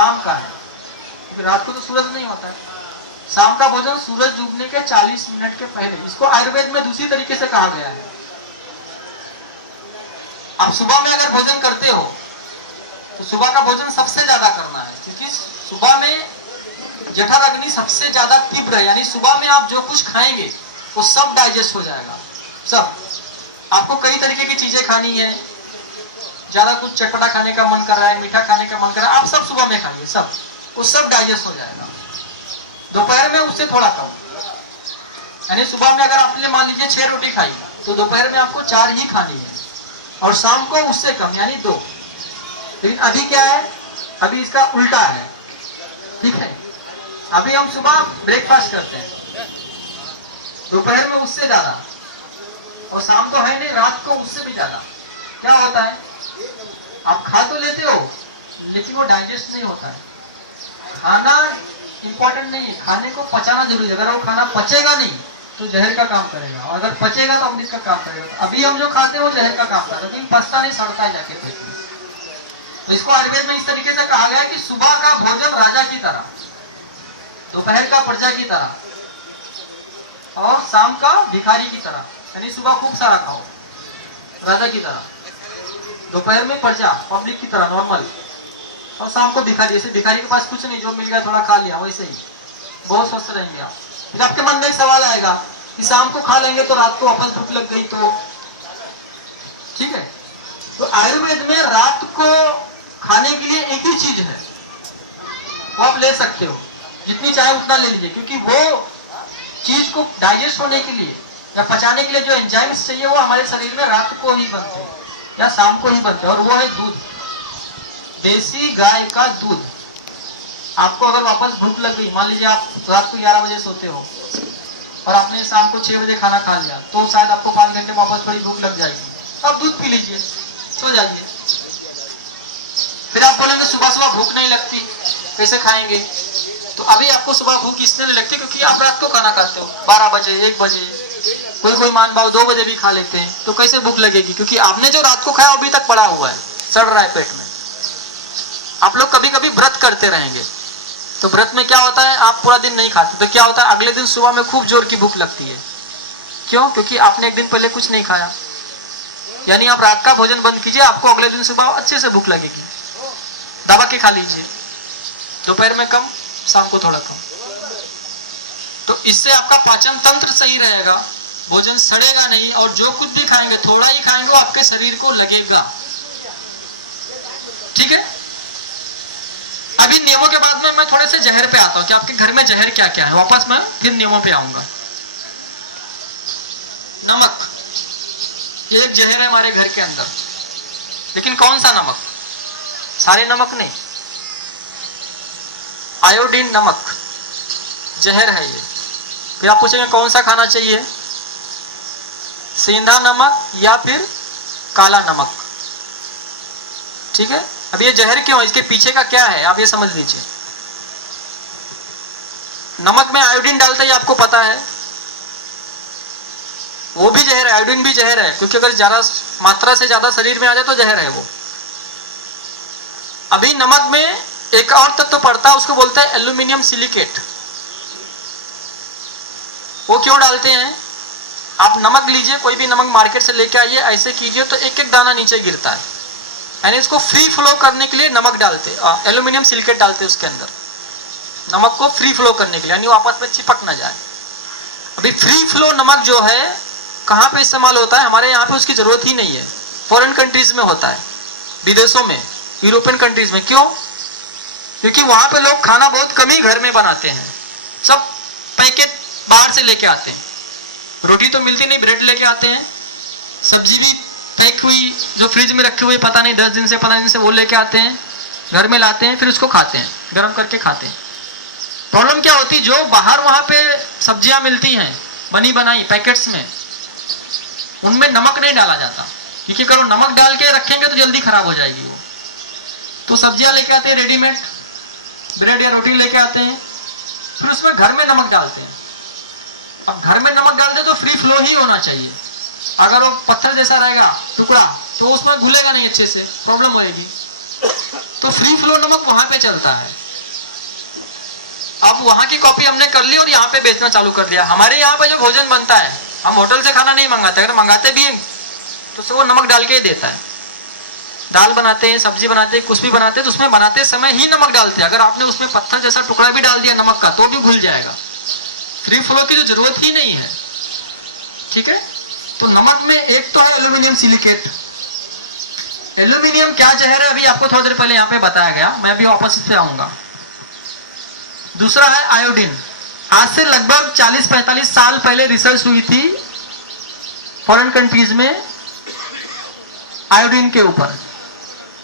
शाम का है, क्योंकि रात को तो सूरज नहीं होता है। शाम का भोजन सूरज डूबने के 40 मिनट के पहले, इसको आयुर्वेद में दूसरी तरीके से कहा गया है। आप सुबह में अगर भोजन करते हो तो सुबह का भोजन सबसे ज्यादा करना है, क्योंकि सुबह में जठराग्नि सबसे ज्यादा तीव्र है। यानी सुबह में आप जो कुछ खाएंगे वो सब डाइजेस्ट हो जाएगा, सब। आपको कई तरीके की चीजें खानी है, ज्यादा कुछ चटपटा खाने का मन कर रहा है, मीठा खाने का मन कर रहा है, आप सब सुबह में खाइए, सब, वो सब डाइजेस्ट हो जाएगा। दोपहर में उससे थोड़ा कम, यानी सुबह में अगर आपने मान लीजिए 6 रोटी खाई तो दोपहर में आपको 4 ही खानी है, और शाम को उससे कम यानी 2। लेकिन अभी क्या है, अभी इसका उल्टा है, ठीक है। अभी हम सुबह ब्रेकफास्ट करते हैं, दोपहर में उससे ज्यादा, और शाम तो है नहीं, रात को उससे भी ज्यादा। क्या होता है, आप खा तो लेते हो लेकिन वो डाइजेस्ट नहीं होता है। खाना इंपॉर्टेंट नहीं है, खाने को पचाना जरूरी है। अगर वो खाना पचेगा नहीं तो जहर का काम करेगा, और अगर पचेगा तो अमृत का काम करेगा। तो अभी हम जो खाते हैं वो जहर का काम करता है, लेकिन पचता नहीं, सड़ता है जाके पेट में। तो इसको आयुर्वेद में इस तरीके से कहा गया है कि सुबह का भोजन राजा की तरह, दोपहर का प्रजा की तरह, और शाम का भिखारी की तरह। यानी सुबह खूब सारा खाओ राजा की तरह, दोपहर में प्रजा पब्लिक की तरह नॉर्मल, और शाम को भिखारी। जैसे भिखारी के पास कुछ नहीं, जो मिल गया थोड़ा खा लिया, वैसे ही बहुत स्वस्थ रहेंगे आप। फिर आपके मन में एक सवाल आएगा कि शाम को खा लेंगे तो रात को वापस भूख लग गई तो, ठीक है। तो आयुर्वेद में रात को खाने के लिए एक ही चीज है, वो आप ले सकते हो, जितनी चाहे उतना ले लीजिए, क्योंकि वो चीज को डाइजेस्ट होने के लिए या पचाने के लिए जो एंजाइम्स चाहिए वो हमारे शरीर में रात को ही बनते हैं या शाम को ही बनते हैं, और वो है दूध, देसी गाय का दूध। आपको अगर वापस भूख लग गई, मान लीजिए आप रात को 11 बजे सोते हो और आपने शाम को 6 बजे खाना खा लिया, तो शायद आपको 5 घंटे में वापस बड़ी भूख लग जाएगी, आप दूध पी लीजिए, सो जाइए। फिर आप बोलेंगे सुबह सुबह भूख नहीं लगती, कैसे खाएंगे? तो अभी आपको सुबह भूख इसलिए नहीं लगती क्योंकि आप रात को खाना खाते हो 12 बजे, 1 बजे, कोई मान भाव 2 बजे भी खा लेते हैं, तो कैसे भूख लगेगी? क्योंकि आपने जो रात को खाया अभी तक पड़ा हुआ है, सड़ रहा है पेट में। आप लोग कभी कभी व्रत करते रहेंगे, तो व्रत में क्या होता है, आप पूरा दिन नहीं खाते, तो क्या होता है, अगले दिन सुबह में खूब जोर की भूख लगती है। क्यों? क्योंकि आपने एक दिन पहले कुछ नहीं खाया। यानी आप रात का भोजन बंद कीजिए, आपको अगले दिन सुबह अच्छे से भूख लगेगी, दबा के खा लीजिए, दोपहर में कम, शाम को थोड़ा कम। तो इससे आपका पाचन तंत्र सही रहेगा, भोजन सड़ेगा नहीं, और जो कुछ भी खाएंगे थोड़ा ही खाएंगे, वो आपके शरीर को लगेगा, ठीक है। अभी नियमों के बाद में मैं थोड़े से जहर पे आता हूं कि आपके घर में जहर क्या क्या है, वापस मैं फिर नियमों पे आऊंगा। नमक, ये एक जहर है हमारे घर के अंदर, लेकिन कौन सा नमक? सारे नमक नहीं, आयोडीन नमक जहर है ये। फिर आप पूछेंगे कौन सा खाना चाहिए, सेंधा नमक या फिर काला नमक, ठीक है। अब ये जहर क्यों, इसके पीछे का क्या है, आप ये समझ लीजिए। नमक में आयोडीन डालते ही आपको पता है, वो भी जहर है, आयोडीन भी जहर है, क्योंकि अगर ज्यादा मात्रा से ज्यादा शरीर में आ जाए तो जहर है वो। अभी नमक में एक और तत्व पड़ता है, उसको बोलते हैं एल्यूमिनियम सिलिकेट। वो क्यों डालते हैं? आप नमक लीजिए, कोई भी नमक मार्केट से लेके आइए, ऐसे कीजिए तो एक एक दाना नीचे गिरता है, यानी इसको फ्री फ्लो करने के लिए नमक डालते, एल्यूमिनियम सिलिकेट डालते उसके अंदर, नमक को फ्री फ्लो करने के लिए, यानी वो आपस में चिपक ना जाए। अभी फ्री फ्लो नमक जो है कहाँ पे इस्तेमाल होता है? हमारे यहाँ पे उसकी जरूरत ही नहीं है, फॉरेन कंट्रीज में होता है, विदेशों में, यूरोपियन कंट्रीज में। क्यों? क्योंकि वहां पे लोग खाना बहुत कम ही घर में बनाते हैं, सब पैकेट बाहर से लेके आते हैं। रोटी तो मिलती नहीं, ब्रेड लेके आते हैं, सब्जी भी पैक हुई जो फ्रिज में रखी हुई पता नहीं 10 दिन से 15 दिन से, वो लेके आते हैं, घर में लाते हैं, फिर उसको खाते हैं, गर्म करके खाते हैं। प्रॉब्लम क्या होती, जो बाहर वहां पे सब्जियां मिलती हैं बनी बनाई पैकेट्स में, उनमें नमक नहीं डाला जाता, क्योंकि अगर नमक डाल के रखेंगे तो जल्दी खराब हो जाएगी वो। तो सब्जियां लेके आते हैं रेडीमेड, ब्रेड या रोटी लेके आते हैं, फिर उसमें घर में नमक डालते हैं। अब घर में नमक डालते तो फ्री फ्लो ही होना चाहिए, अगर वो पत्थर जैसा रहेगा टुकड़ा तो उसमें घुलेगा नहीं अच्छे से, प्रॉब्लम होएगी। तो फ्री फ्लो नमक वहां पे चलता है। अब वहां की कॉपी हमने कर ली और यहाँ पे बेचना चालू कर दिया। हमारे यहाँ पे जो भोजन बनता है, हम होटल से खाना नहीं मंगाते, अगर मंगाते भी तो उसको नमक डाल के ही देता है। दाल बनाते हैं, सब्जी बनाते हैं, कुछ भी बनाते हैं तो उसमें बनाते समय ही नमक डालते हैं। अगर आपने उसमें पत्थर जैसा टुकड़ा भी डाल दिया नमक का तो भी घुल जाएगा। फ्री फ्लो की तो जरूरत ही नहीं है। ठीक है, तो नमक में एक तो है एल्यूमिनियम सिलिकेट। एल्यूमिनियम क्या जहर है अभी आपको थोड़ी देर पहले यहाँ पे बताया गया, मैं अभी वापस इस पे आऊंगा। दूसरा है आयोडीन। आज से लगभग 40-45 साल पहले रिसर्च हुई थी फॉरेन कंट्रीज में आयोडीन के ऊपर।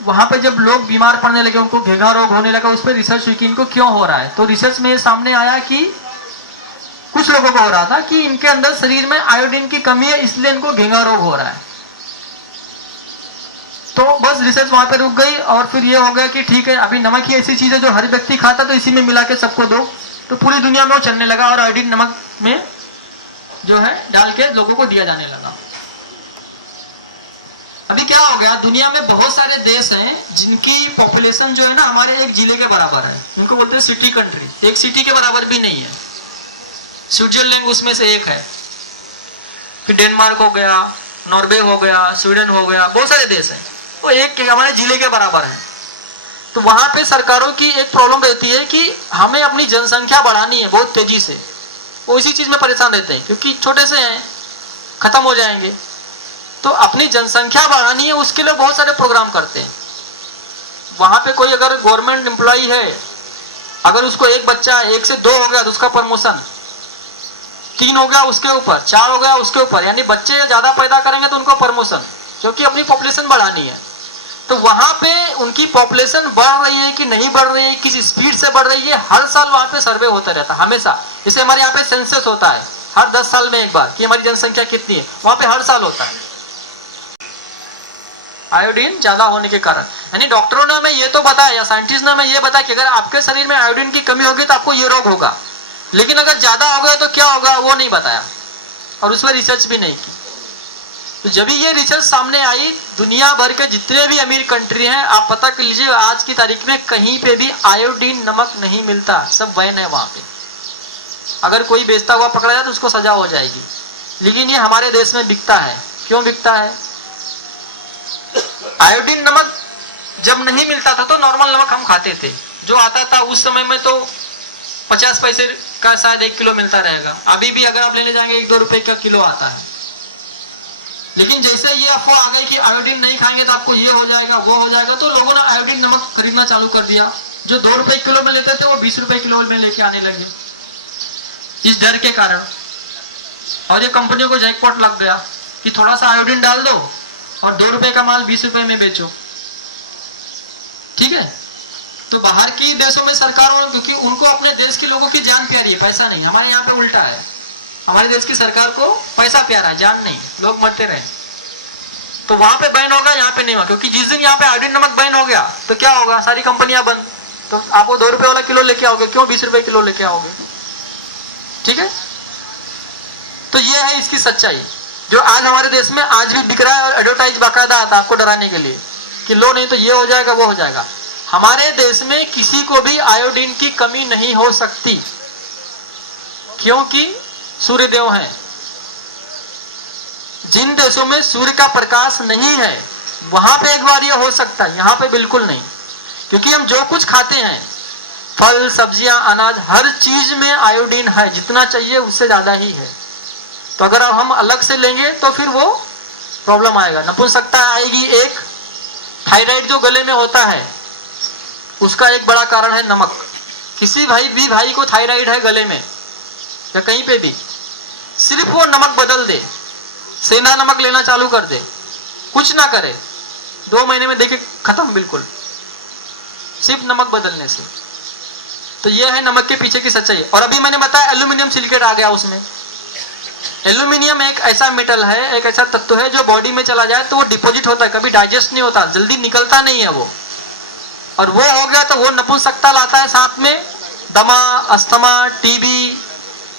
वहां पे जब लोग बीमार पड़ने लगे, उनको घेघा रोग होने लगा, उस पर रिसर्च हुई कि इनको क्यों हो रहा है। तो रिसर्च में सामने आया कि कुछ लोगों को हो रहा था कि इनके अंदर शरीर में आयोडीन की कमी है, इसलिए इनको घेघा रोग हो रहा है। तो बस रिसर्च वहां पे रुक गई और फिर ये हो गया कि ठीक है, अभी नमक ही ऐसी चीज है जो हर व्यक्ति खाता, तो इसी में मिला के सबको दो। तो पूरी दुनिया में वो चलने लगा और आयोडीन नमक में जो है डाल के लोगों को दिया जाने लगा। अभी क्या हो गया, दुनिया में बहुत सारे देश हैं जिनकी पॉपुलेशन जो है ना हमारे एक जिले के बराबर है। उनको बोलते हैं सिटी कंट्री। एक सिटी के बराबर भी नहीं है। स्विट्जरलैंड उसमें से एक है, फिर डेनमार्क हो गया, नॉर्वे हो गया, स्वीडन हो गया, बहुत सारे देश हैं, वो एक हमारे जिले के बराबर है। तो वहां पे सरकारों की एक प्रॉब्लम रहती है कि हमें अपनी जनसंख्या बढ़ानी है बहुत तेजी से। वो इसी चीज में परेशान रहते हैं क्योंकि छोटे से हैं, खत्म हो जाएंगे। तो अपनी जनसंख्या बढ़ानी है, उसके लिए बहुत सारे प्रोग्राम करते हैं। वहां पे कोई अगर गवर्नमेंट एम्प्लॉय है, अगर उसको एक बच्चा 1 से 2 हो गया तो उसका प्रमोशन, 3 हो गया उसके ऊपर, 4 हो गया उसके ऊपर, यानी बच्चे ज्यादा पैदा करेंगे तो उनको प्रमोशन, क्योंकि अपनी पॉपुलेशन बढ़ानी है। तो वहां पे उनकी पॉपुलेशन बढ़ रही है कि नहीं बढ़ रही है, किस स्पीड से बढ़ रही है, हर साल वहां पे सर्वे होता रहता है हमेशा। जैसे हमारे यहाँ पे सेंसस होता है हर 10 साल में एक बार कि हमारी जनसंख्या कितनी है, वहां पे हर साल होता है। आयोडीन ज्यादा होने के कारण, यानी डॉक्टरों ने हमें ये तो बताया या साइंटिस्ट ने हमें ये बताया कि अगर आपके शरीर में आयोडीन की कमी होगी तो आपको ये रोग होगा, लेकिन अगर ज्यादा हो गया तो क्या होगा वो नहीं बताया और उस पर रिसर्च भी नहीं की। तो जब ये रिसर्च सामने आई, दुनिया भर के जितने भी अमीर कंट्री हैं, आप पता कर लीजिए आज की तारीख में कहीं पे भी आयोडीन नमक नहीं मिलता, सब बैन है वहां पे। अगर कोई बेचता हुआ पकड़ा जाए तो उसको सजा हो जाएगी, लेकिन ये हमारे देश में बिकता है। क्यों बिकता है? आयोडीन नमक जब नहीं मिलता था तो नॉर्मल नमक हम खाते थे, जो आता था उस समय में तो 50 पैसे का शायद 1 किलो मिलता रहेगा। अभी भी अगर आप लेने जाएंगे 1-2 रुपए का किलो आता है। लेकिन जैसे ये अफवाह आ गई कि आयोडीन नहीं खाएंगे तो आपको ये हो जाएगा वो हो जाएगा, तो लोगों ने आयोडीन नमक खरीदना चालू कर दिया। जो 2 रुपए किलो में लेते थे वो 20 रुपए किलो में लेके आने लगे, इस डर के कारण। और ये कंपनियों को जैकपॉट लग गया कि थोड़ा सा आयोडीन डाल दो और 2 रुपए का माल 20 रुपए में बेचो। ठीक है, तो बाहर की देशों में सरकारों, क्योंकि उनको अपने देश के लोगों की जान प्यारी है, पैसा नहीं। हमारे यहाँ पे उल्टा है, हमारे देश की सरकार को पैसा प्यारा है, जान नहीं, लोग मरते रहे। तो वहां पे बैन होगा, यहाँ पे नहीं होगा, क्योंकि जिस दिन यहाँ पे आयोडीन नमक बैन हो गया तो क्या होगा, सारी कंपनियां बंद। तो आप वो 2 रुपए वाला किलो लेके आओगे, क्यों 20 रुपए किलो लेके आओगे? ठीक है, तो ये है इसकी सच्चाई, जो आज हमारे देश में आज भी बिक रहा है। और एडवर्टाइज बाकायदा आता है आपको डराने के लिए कि लो नहीं तो ये हो जाएगा वो हो जाएगा। हमारे देश में किसी को भी आयोडीन की कमी नहीं हो सकती, क्योंकि सूर्यदेव हैं। जिन देशों में सूर्य का प्रकाश नहीं है वहां पे एक बार ये हो सकता है, यहाँ पे बिल्कुल नहीं। क्योंकि हम जो कुछ खाते हैं, फल सब्जियां अनाज, हर चीज में आयोडीन है, जितना चाहिए उससे ज्यादा ही है। तो अगर हम अलग से लेंगे तो फिर वो प्रॉब्लम आएगा, नपुंसकता आएगी। एक थायराइड जो गले में होता है उसका एक बड़ा कारण है नमक। किसी भाई को थायराइड है गले में या कहीं पे भी, सिर्फ वो नमक बदल दे, सेंधा नमक लेना चालू कर दे, कुछ ना करे, 2 महीने में देखे खत्म बिल्कुल, सिर्फ नमक बदलने से। तो ये है नमक के पीछे की सच्चाई। और अभी मैंने बताया एल्यूमिनियम सिलिकेट आ गया उसमें। एल्यूमिनियम एक ऐसा मेटल है, एक ऐसा तत्व है जो बॉडी में चला जाए तो वो डिपॉजिट होता है, कभी डाइजेस्ट नहीं होता, जल्दी निकलता नहीं है वो। और वो हो गया तो वो नपुंसकता लाता है, साथ में दमा, अस्थमा, टीबी,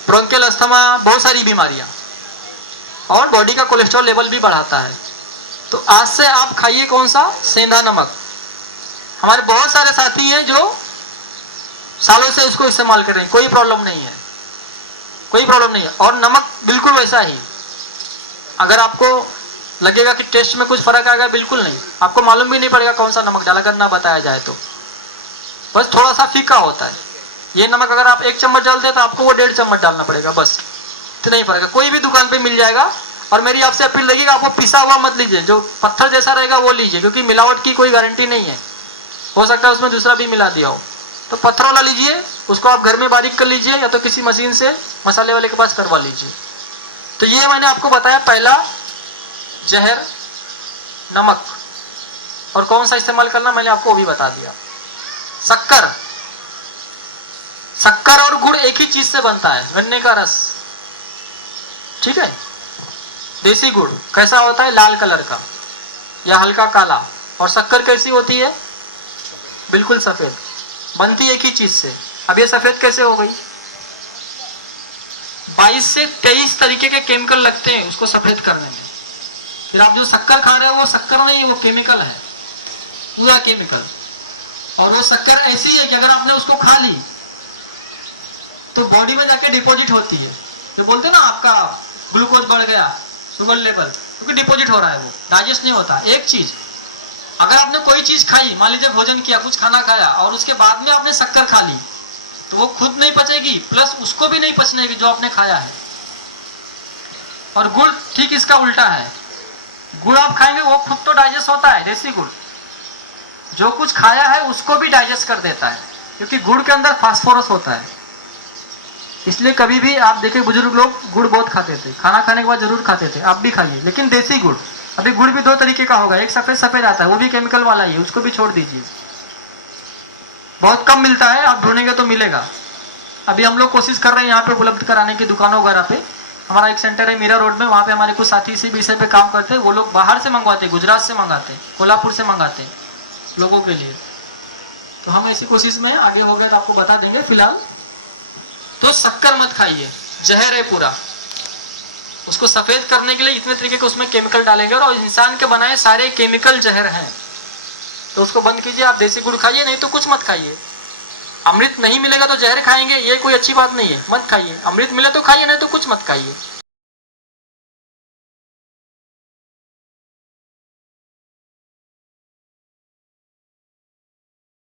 ब्रोंकियल अस्थमा, बहुत सारी बीमारियां, और बॉडी का कोलेस्ट्रॉल लेवल भी बढ़ाता है। तो आज से आप खाइए कौन सा, सेंधा नमक। हमारे बहुत सारे साथी हैं जो सालों से इसको इस्तेमाल कर रहे हैं, कोई प्रॉब्लम नहीं है, कोई प्रॉब्लम नहीं है। और नमक बिल्कुल वैसा ही, अगर आपको लगेगा कि टेस्ट में कुछ फर्क आएगा, बिल्कुल नहीं, आपको मालूम भी नहीं पड़ेगा कौन सा नमक डाला, अगर ना बताया जाए तो। बस थोड़ा सा फीका होता है। ये नमक अगर आप 1 चम्मच डालते हैं तो आपको वो 1.5 चम्मच डालना पड़ेगा, बस इतना ही फर्क है। कोई भी दुकान पे मिल जाएगा। और मेरी आपसे अपील रहेगी, आप वो पिसा हुआ मत लीजिए, जो पत्थर जैसा रहेगा वो लीजिए, क्योंकि मिलावट की कोई गारंटी नहीं है, हो सकता है उसमें दूसरा भी मिला दिया हो। तो पत्थर वाला लीजिए, उसको आप घर में बारीक कर लीजिए, या तो किसी मशीन से मसाले वाले के पास करवा लीजिए। तो ये मैंने आपको बताया पहला जहर नमक, और कौन सा इस्तेमाल करना मैंने आपको वो भी बता दिया। शक्कर, शक्कर और गुड़ एक ही चीज से बनता है, गन्ने का रस, ठीक है। देसी गुड़ कैसा होता है, लाल कलर का या हल्का काला, और शक्कर कैसी होती है, बिल्कुल सफेद, बनती एक ही चीज से। अब ये सफेद कैसे हो गई, 22 से 23 तरीके के केमिकल लगते हैं उसको सफेद करने में। फिर आप जो शक्कर खा रहे हो वो शक्कर नहीं है, वो केमिकल है, पूरा केमिकल। और वो शक्कर ऐसी है कि अगर आपने उसको खा ली तो बॉडी में जाके डिपॉजिट होती है। जो बोलते हैं ना आपका ग्लूकोज बढ़ गया, शुगर लेवल, क्योंकि डिपॉजिट हो रहा है, वो डाइजेस्ट नहीं होता। एक चीज, अगर आपने कोई चीज खाई, मान लीजिए भोजन किया, कुछ खाना खाया, और उसके बाद में आपने शक्कर खा ली, तो वो खुद नहीं पचेगी, प्लस उसको भी नहीं पचने की जो आपने खाया है। और गुड़ ठीक इसका उल्टा है, गुड़ आप खाएंगे वो खुद तो डाइजेस्ट होता है, देसी गुड़ जो कुछ खाया है उसको भी डाइजेस्ट कर देता है, क्योंकि गुड़ के अंदर फास्फोरस होता है। इसलिए कभी भी आप देखिए, बुजुर्ग लोग गुड़ बहुत खाते थे, खाना खाने के बाद जरूर खाते थे, आप भी खाइए, लेकिन देसी गुड़। अभी गुड़ भी 2 तरीके का होगा, एक सफेद सफेद आता है, वो भी केमिकल वाला ही है, उसको भी छोड़ दीजिए, बहुत कम मिलता है, आप ढूंढेंगे तो मिलेगा। अभी हम लोग कोशिश कर रहे हैं यहाँ पे उपलब्ध कराने की दुकानों वगैरह पे। हमारा एक सेंटर है मीरा रोड में, वहाँ पे हमारे कुछ साथी इसी विषय पे काम करते हैं, वो लोग बाहर से मंगवाते हैं, गुजरात से मंगाते हैं, कोल्हापुर से मंगाते हैं लोगों के लिए। तो हम ऐसी कोशिश में आगे हो गए तो आपको बता देंगे। फिलहाल तो शक्कर मत खाइए, जहर है पूरा। उसको सफेद करने के लिए इतने तरीके के उसमें केमिकल डालेंगे, और इंसान के बनाए सारे केमिकल जहर हैं, तो उसको बंद कीजिए। आप देसी गुड़ खाइए, नहीं तो कुछ मत खाइए। अमृत नहीं मिलेगा तो जहर खाएंगे, ये कोई अच्छी बात नहीं है, मत खाइए। अमृत मिले तो खाइए, नहीं तो कुछ मत खाइए।